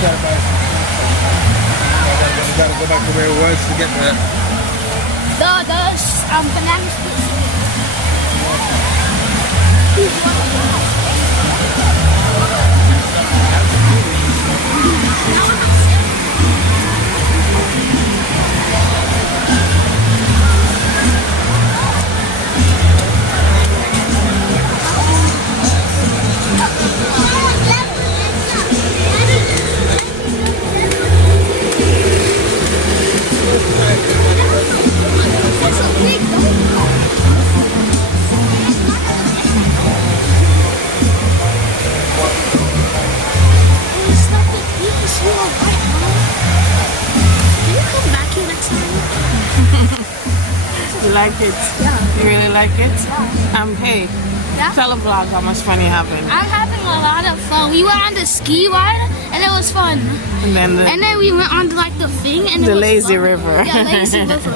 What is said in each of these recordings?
try to buy some stuff. We gotta go back to where it was to get the banana splits. You like it? Yeah. You really like it? Yeah. Hey, Yeah. tell a vlog how much fun you're having. I'm having a lot of fun. We went on the ski ride and it was fun. And then We went on like the thing and the it was lazy fun. river. Yeah, lazy river.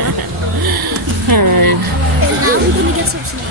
Alright. And now we're gonna get some snacks.